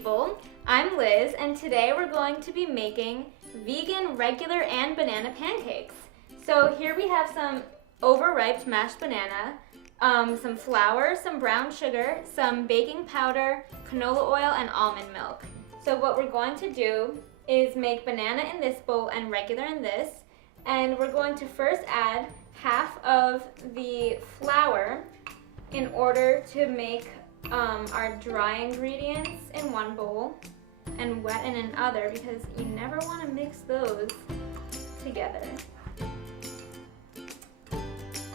people, I'm Liz, and today we're going to be making vegan, regular, and banana pancakes. So here we have some overripe mashed banana, some flour, some brown sugar, some baking powder, canola oil, and almond milk. So what we're going to do is make banana in this bowl and regular in this, and we're going to first add half of the flour in order to make our dry ingredients in one bowl and wet in another, because you never want to mix those together.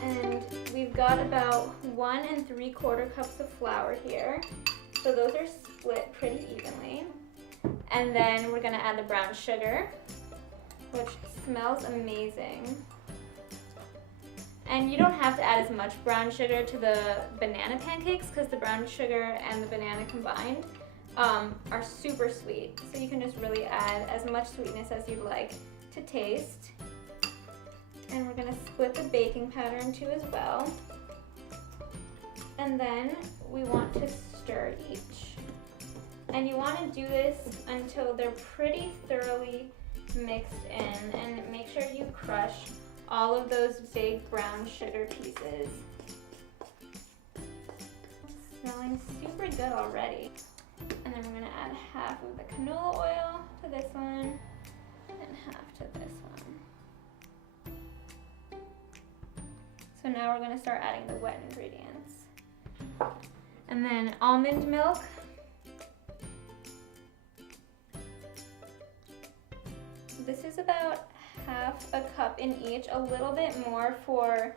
And we've got about 1 3/4 cups of flour here, so those are split pretty evenly. And then we're gonna add the brown sugar, which smells amazing. And you don't have to add as much brown sugar to the banana pancakes because the brown sugar and the banana combined are super sweet. So you can just really add as much sweetness as you'd like to taste. And we're gonna split the baking powder in two as well. And then we want to stir each. And you want to do this until they're pretty thoroughly mixed in, and make sure you crush all of those big brown sugar pieces. Smelling super good already. And then we're gonna add half of the canola oil to this one and half to this one. So now we're gonna start adding the wet ingredients. And then almond milk. This is about half a cup in each, a little bit more for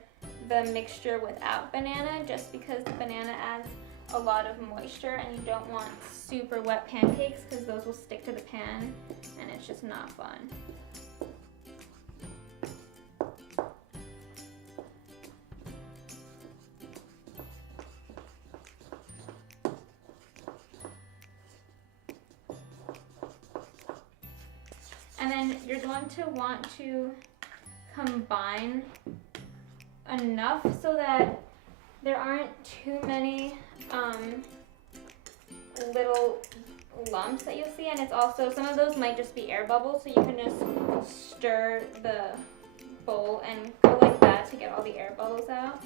the mixture without banana, just because the banana adds a lot of moisture and you don't want super wet pancakes because those will stick to the pan and it's just not fun. And then you're going to want to combine enough so that there aren't too many little lumps that you'll see, and it's also, some of those might just be air bubbles, so you can just stir the bowl and go like that to get all the air bubbles out.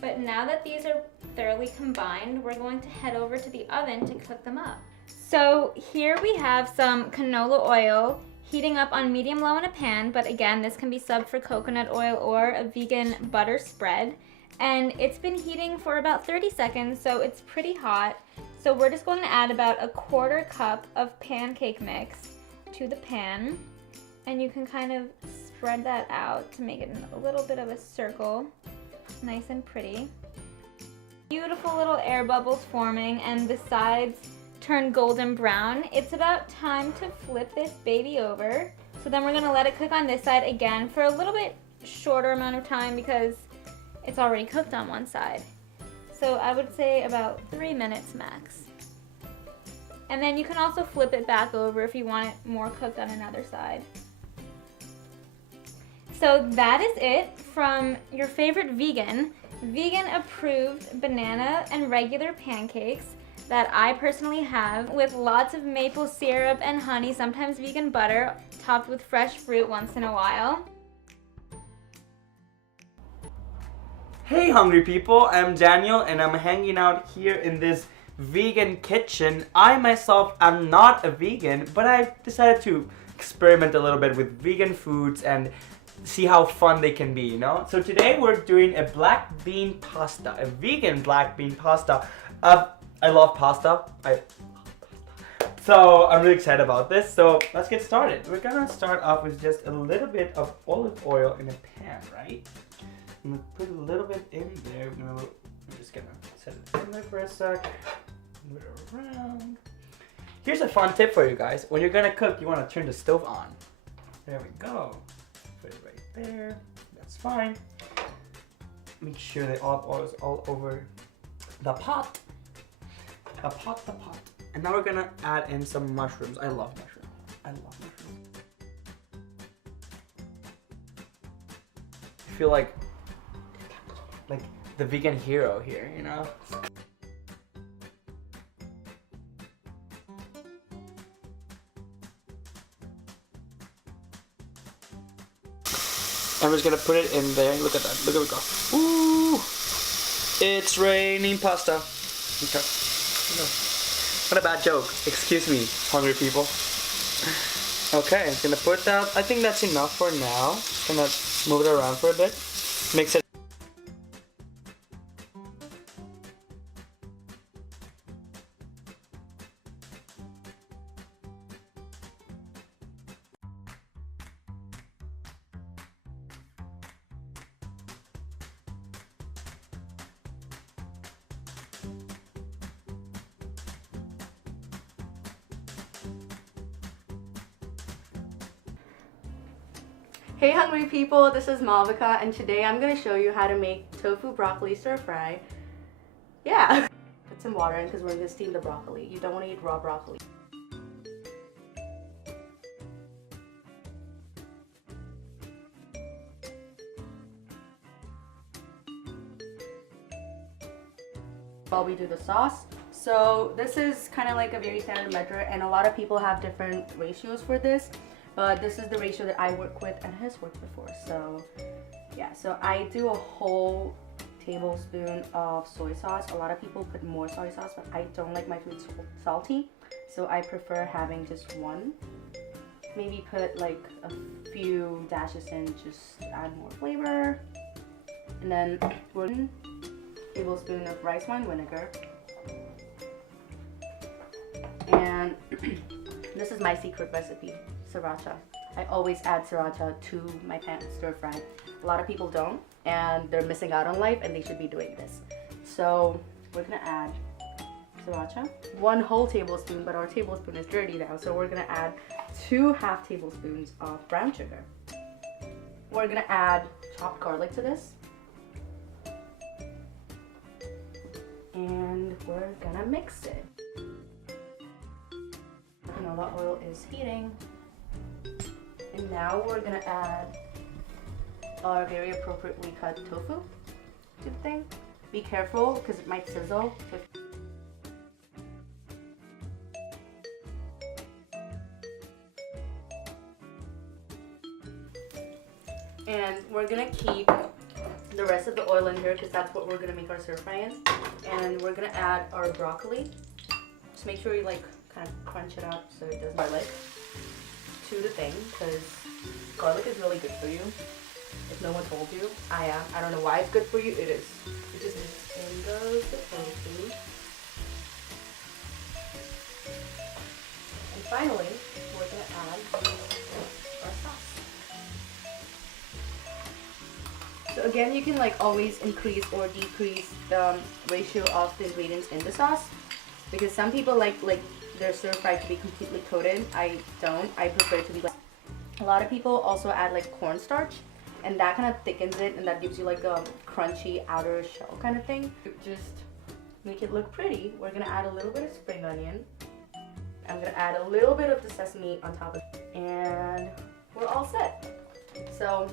But now that these are thoroughly combined, we're going to head over to the oven to cook them up. So here we have some canola oil heating up on medium-low in a pan, but again, this can be subbed for coconut oil or a vegan butter spread. And it's been heating for about 30 seconds, so it's pretty hot. So we're just going to add about 1/4 cup of pancake mix to the pan. And you can kind of spread that out to make it a little bit of a circle, nice and pretty. Beautiful little air bubbles forming, and the sides turn golden brown. It's about time to flip this baby over. So then we're gonna let it cook on this side again for a little bit shorter amount of time because it's already cooked on one side. So I would say about 3 minutes max. And then you can also flip it back over if you want it more cooked on another side. So that is it from your favorite vegan approved banana and regular pancakes that I personally have, with lots of maple syrup and honey, sometimes vegan butter, topped with fresh fruit once in a while. Hey hungry people, I'm Daniel and I'm hanging out here in this vegan kitchen. I myself am not a vegan, but I decided to experiment a little bit with vegan foods and see how fun they can be, you know? So today we're doing a black bean pasta, a vegan black bean pasta. I love pasta. So I'm really excited about this. So let's get started. We're gonna start off with just a little bit of olive oil in a pan, right? I'm gonna put a little bit in there. I'm just gonna set it in there for a sec. Move it around. Here's a fun tip for you guys. When you're gonna cook, you wanna turn the stove on. There we go. Put it right there. That's fine. Make sure the olive oil is all over the pot. The pot. And now we're gonna add in some mushrooms. I love mushrooms. I feel like like the vegan hero here, you know? I'm just gonna put it in there. Look at that. Look at it go. Ooh! It's raining pasta. Okay. No. What a bad joke. Excuse me, hungry people. Okay, I'm gonna put that. I think that's enough for now. Gonna move it around for a bit. Mix it. Hey hungry people, this is Malvika and today I'm going to show you how to make tofu broccoli stir fry. Yeah. Put some water in because we're going to steam the broccoli. You don't want to eat raw broccoli. While we do the sauce. So this is kind of like a very standard measure and a lot of people have different ratios for this. But this is the ratio that I work with and has worked before. So yeah, so I do a whole tablespoon of soy sauce. A lot of people put more soy sauce, but I don't like my food salty. So I prefer having just one. Maybe put like a few dashes in just to add more flavor. And then 1 tablespoon of rice wine vinegar. And this is my secret recipe. Sriracha. I always add sriracha to my pan stir fry. A lot of people don't and they're missing out on life and they should be doing this. So we're gonna add sriracha, 1 whole tablespoon, but our tablespoon is dirty now, so we're gonna add 2 half tablespoons of brown sugar. We're gonna add chopped garlic to this. And we're gonna mix it. Canola oil is heating. And now we're gonna add our very appropriately cut tofu to the thing. Be careful because it might sizzle. And we're gonna keep the rest of the oil in here because that's what we're gonna make our stir fry in. And we're gonna add our broccoli. Just make sure you like kind of crunch it up so it doesn't garlic to the thing because garlic is really good for you. If no one told you, I am. I don't know why it's good for you. It is. It just in goes the tofu. And finally, we're gonna add our sauce. So again, you can like always increase or decrease the ratio of the ingredients in the sauce because some people like their stir fry to be completely coated. I don't. I prefer it to be like. A lot of people also add like cornstarch, and that kind of thickens it, and that gives you like a crunchy outer shell kind of thing. Just make it look pretty. We're gonna add a little bit of spring onion. I'm gonna add a little bit of the sesame on top of it, and we're all set. So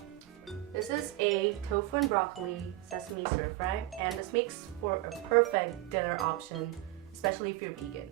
this is a tofu and broccoli sesame stir fry, and this makes for a perfect dinner option, especially if you're vegan.